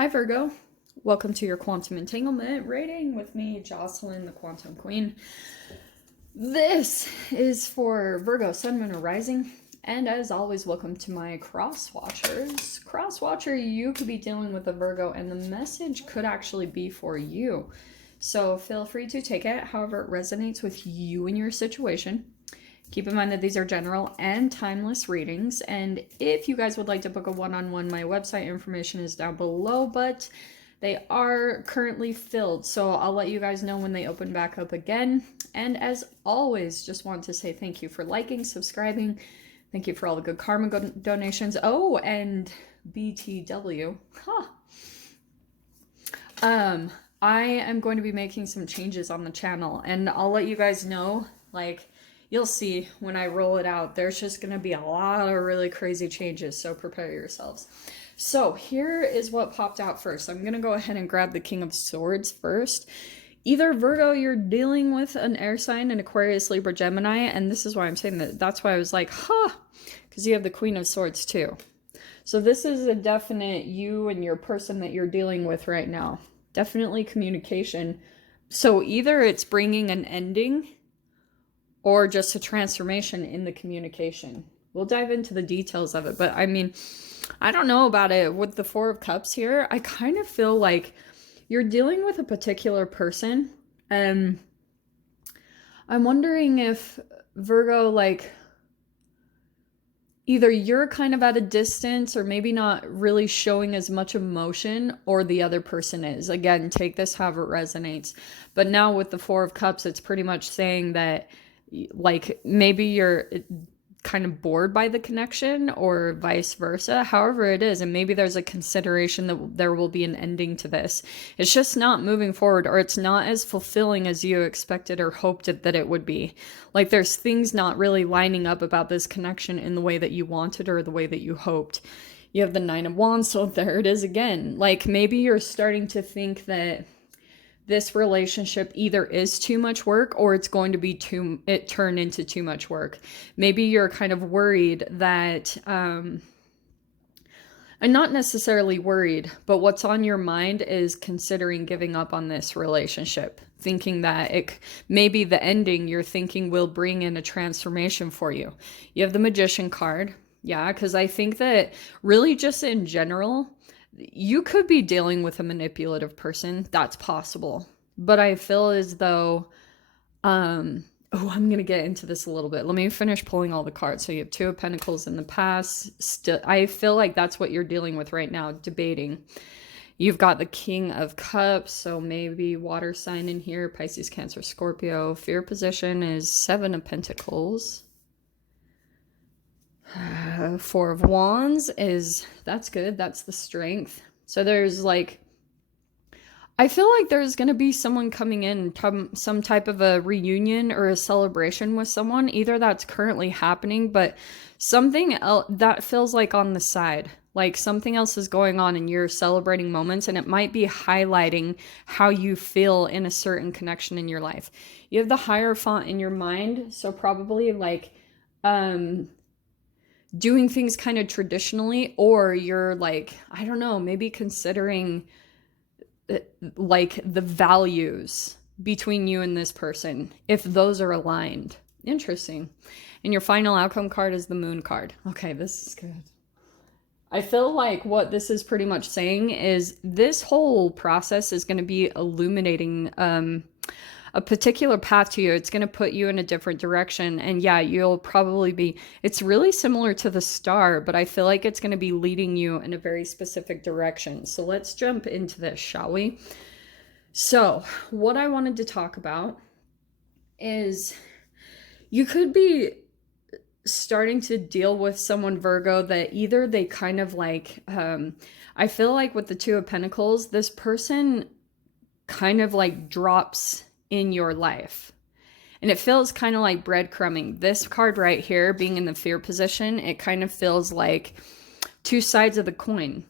Hi Virgo, welcome to your quantum entanglement reading with me, Jocelyn, the Quantum Queen. This is for Virgo, Sun, Moon, or Rising, and as always, welcome to my cross watchers. Cross watcher, you could be dealing with a Virgo, and the message could actually be for you. So feel free to take it however it resonates with you and your situation. Keep in mind that these are general and timeless readings, and if you guys would like to book a one-on-one, my website information is down below, but they are currently filled, so I'll let you guys know when they open back up again. And as always, just want to say thank you for liking, subscribing. Thank you for all the good karma donations. Oh, and BTW. I am going to be making some changes on the channel, and I'll let you guys know, like, you'll see when I roll it out, there's just going to be a lot of really crazy changes, so prepare yourselves. So here is what popped out first. I'm going to go ahead and grab the King of Swords first. Either Virgo, you're dealing with an air sign, an Aquarius, Libra, Gemini, and this is why I'm saying that. That's why I was like, because you have the Queen of Swords too. So this is a definite you and your person that you're dealing with right now. Definitely communication. So either it's bringing an ending or just a transformation in the communication. We'll dive into the details of it, but I mean, I don't know about it. With the Four of Cups here, I kind of feel like you're dealing with a particular person. I'm wondering if Virgo, like, either you're kind of at a distance or maybe not really showing as much emotion, or the other person is. Again, take this however it resonates. But now with the Four of Cups, it's pretty much saying that, like, maybe you're kind of bored by the connection or vice versa, however it is, and maybe there's a consideration that there will be an ending to this. It's just not moving forward, or it's not as fulfilling as you expected or hoped that it would be. Like, there's things not really lining up about this connection in the way that you wanted or the way that you hoped. You have the Nine of Wands, so there it is again. Like, maybe you're starting to think that this relationship either is too much work or it's going to be turn into too much work. Maybe you're kind of worried that, and not necessarily worried, but what's on your mind is considering giving up on this relationship, thinking that maybe the ending you're thinking will bring in a transformation for you. You have the Magician card. Yeah, because I think that really just in general, you could be dealing with a manipulative person. That's possible. But I feel as though, I'm going to get into this a little bit. Let me finish pulling all the cards. So you have Two of Pentacles in the past. I feel like that's what you're dealing with right now, debating. You've got the King of Cups, so maybe water sign in here, Pisces, Cancer, Scorpio. Fear position is Seven of Pentacles. Four of Wands that's good. That's the strength. So there's like, I feel like there's going to be someone coming in, some type of a reunion or a celebration with someone. Either that's currently happening, but something else that feels like on the side, like something else is going on and you're celebrating moments, and it might be highlighting how you feel in a certain connection in your life. You have the Hierophant in your mind. So probably like, doing things kind of traditionally, or you're like, I don't know, maybe considering like the values between you and this person, if those are aligned. Interesting. And your final outcome card is the Moon card. Okay, this is good. I feel like what this is pretty much saying is this whole process is going to be illuminating a particular path to you. It's going to put you in a different direction. And yeah, you'll probably it's really similar to the Star, but I feel like it's going to be leading you in a very specific direction. So let's jump into this, shall we? So what I wanted to talk about is you could be starting to deal with someone, Virgo, that either they kind of like, I feel like with the Two of Pentacles, this person kind of like drops in your life. And it feels kind of like breadcrumbing. This card right here, being in the fear position, it kind of feels like two sides of the coin.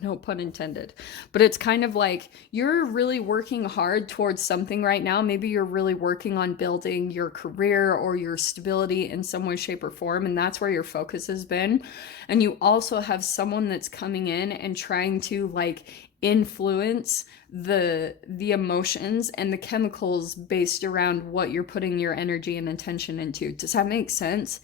No pun intended. But it's kind of like you're really working hard towards something right now. Maybe you're really working on building your career or your stability in some way, shape, or form. And that's where your focus has been. And you also have someone that's coming in and trying to like influence the emotions and the chemicals based around what you're putting your energy and attention into. Does that make sense?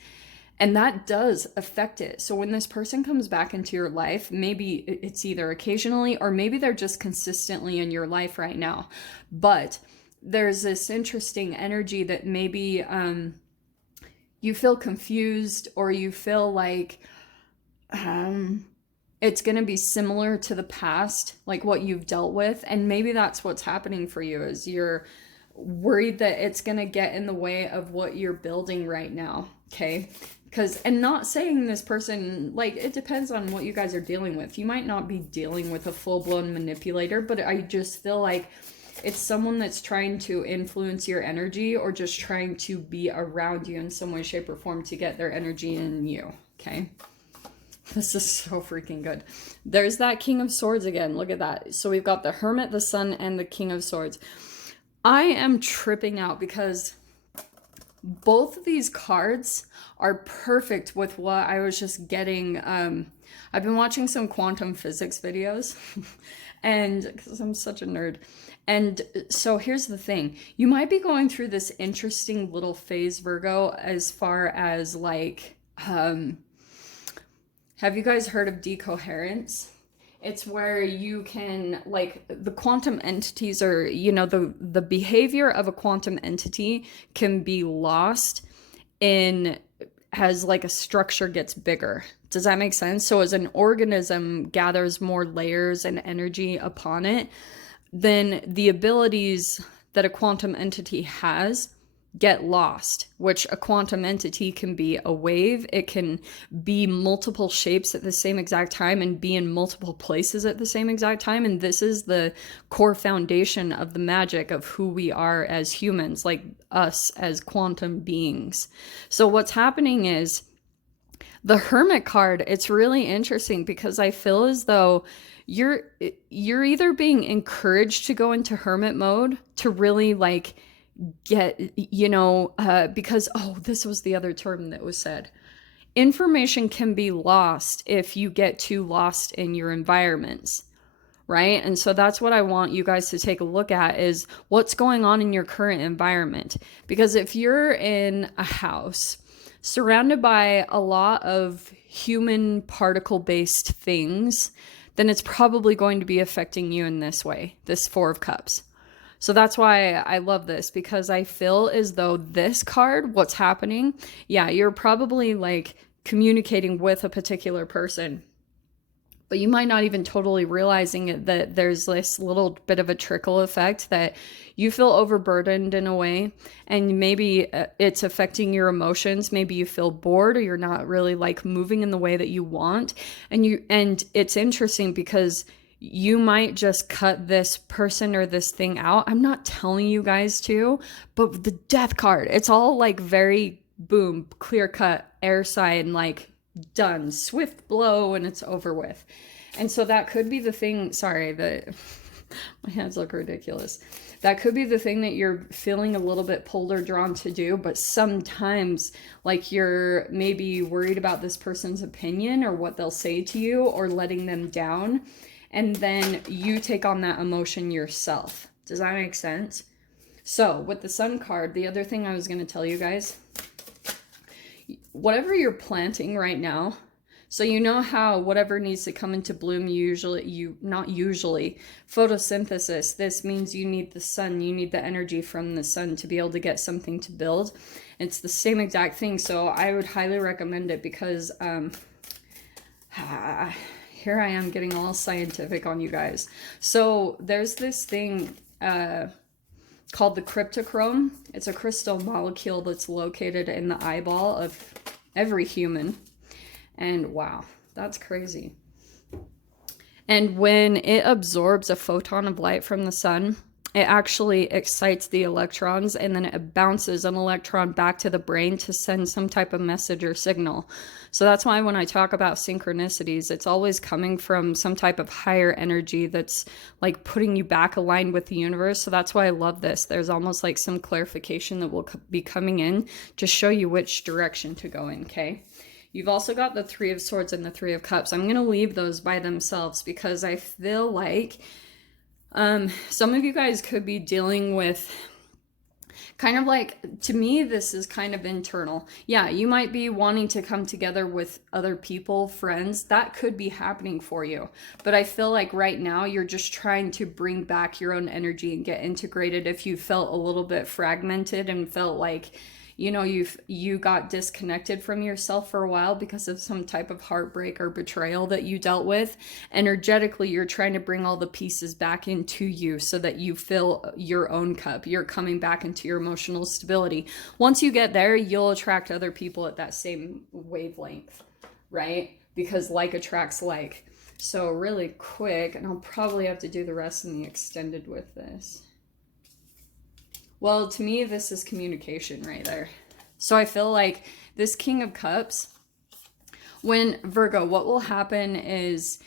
And that does affect it. So when this person comes back into your life, maybe it's either occasionally or maybe they're just consistently in your life right now. But there's this interesting energy that maybe you feel confused, or you feel like it's going to be similar to the past, like what you've dealt with. And maybe that's what's happening for you, is you're worried that it's going to get in the way of what you're building right now. Okay. And not saying this person, like, it depends on what you guys are dealing with. You might not be dealing with a full-blown manipulator, but I just feel like it's someone that's trying to influence your energy, or just trying to be around you in some way, shape, or form to get their energy in you. Okay. This is so freaking good. There's that King of Swords again. Look at that. So we've got the Hermit, the Sun, and the King of Swords. I am tripping out because both of these cards are perfect with what I was just getting. I've been watching some quantum physics videos and because I'm such a nerd. And so here's the thing. You might be going through this interesting little phase, Virgo, as far as like, have you guys heard of decoherence? It's where you can, like, the quantum entities are, you know, the behavior of a quantum entity can be lost in as like a structure gets bigger. Does that make sense? So as an organism gathers more layers and energy upon it, then the abilities that a quantum entity has get lost, which a quantum entity can be a wave. It can be multiple shapes at the same exact time and be in multiple places at the same exact time. And this is the core foundation of the magic of who we are as humans, like us as quantum beings. So what's happening is the Hermit card, it's really interesting because I feel as though you're either being encouraged to go into hermit mode to really like get, you know, because, oh, this was the other term that was said. Information can be lost if you get too lost in your environments, right? And so that's what I want you guys to take a look at, is what's going on in your current environment. Because if you're in a house surrounded by a lot of human particle-based things, then it's probably going to be affecting you in this way, this Four of Cups. So that's why I love this, because I feel as though this card, what's happening, yeah, you're probably like communicating with a particular person, but you might not even totally realizing it, that there's this little bit of a trickle effect that you feel overburdened in a way, and maybe it's affecting your emotions. Maybe you feel bored, or you're not really like moving in the way that you want. And it's interesting because you might just cut this person or this thing out. I'm not telling you guys to, but the Death card, it's all like very boom, clear cut, air sign, like done, swift blow, and it's over with. And so that could be the thing. Sorry, my hands look ridiculous. That could be the thing that you're feeling a little bit pulled or drawn to do, but sometimes like you're maybe worried about this person's opinion or what they'll say to you, or letting them down. And then you take on that emotion yourself. Does that make sense? So with the Sun card, the other thing I was going to tell you guys, whatever you're planting right now, so you know how whatever needs to come into bloom, photosynthesis, this means you need the sun, you need the energy from the sun to be able to get something to build. It's the same exact thing. So I would highly recommend it, because here I am getting all scientific on you guys. So there's this thing called the cryptochrome. It's a crystal molecule that's located in the eyeball of every human. And wow, that's crazy. And when it absorbs a photon of light from the sun, it actually excites the electrons, and then it bounces an electron back to the brain to send some type of message or signal. So that's why when I talk about synchronicities, it's always coming from some type of higher energy that's like putting you back aligned with the universe. So that's why I love this. There's almost like some clarification that will be coming in to show you which direction to go in, okay? You've also got the Three of Swords and the Three of Cups. I'm going to leave those by themselves because I feel like some of you guys could be dealing with kind of like, to me, this is kind of internal. Yeah, you might be wanting to come together with other people, friends. That could be happening for you. But I feel like right now you're just trying to bring back your own energy and get integrated if you felt a little bit fragmented and felt like, you know, you got disconnected from yourself for a while because of some type of heartbreak or betrayal that you dealt with. Energetically, you're trying to bring all the pieces back into you so that you fill your own cup. You're coming back into your emotional stability. Once you get there, you'll attract other people at that same wavelength, right? Because like attracts like. So really quick, and I'll probably have to do the rest in the extended with this. Well, to me, this is communication right there. So I feel like this King of Cups, when Virgo, what will happen is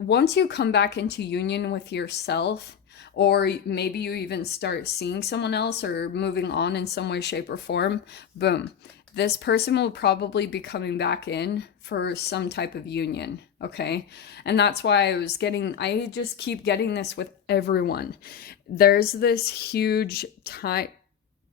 once you come back into union with yourself, or maybe you even start seeing someone else or moving on in some way, shape, or form, boom. This person will probably be coming back in for some type of union, okay? And that's why I just keep getting this with everyone. There's this huge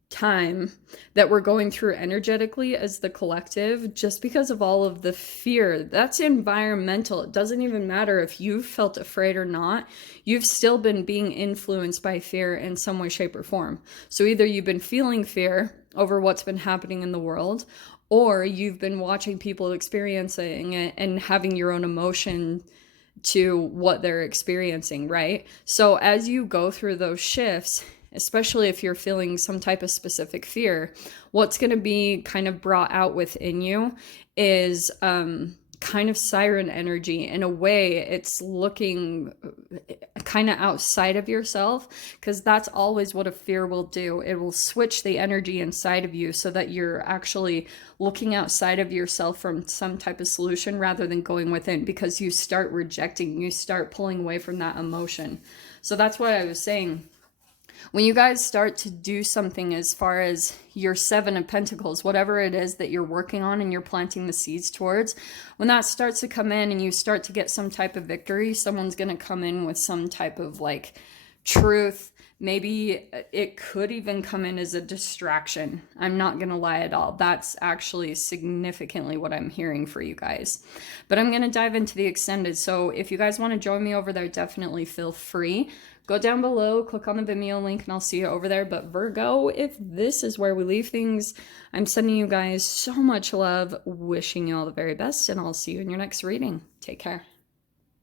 time that we're going through energetically as the collective, just because of all of the fear. That's environmental. It doesn't even matter if you've felt afraid or not. You've still been being influenced by fear in some way, shape, or form. So either you've been feeling fear over what's been happening in the world, or you've been watching people experiencing it and having your own emotion to what they're experiencing, right? So as you go through those shifts, especially if you're feeling some type of specific fear, what's going to be kind of brought out within you is kind of siren energy. In a way, it's looking kind of outside of yourself, because that's always what a fear will do. It will switch the energy inside of you so that you're actually looking outside of yourself from some type of solution rather than going within, because you start rejecting, you start pulling away from that emotion. So that's what I was saying. When you guys start to do something as far as your Seven of Pentacles, whatever it is that you're working on and you're planting the seeds towards, when that starts to come in and you start to get some type of victory, someone's going to come in with some type of like truth. Maybe it could even come in as a distraction. I'm not going to lie at all. That's actually significantly what I'm hearing for you guys. But I'm going to dive into the extended. So if you guys want to join me over there, definitely feel free. Go down below, click on the Vimeo link, and I'll see you over there. But Virgo, if this is where we leave things, I'm sending you guys so much love, wishing you all the very best, and I'll see you in your next reading. Take care.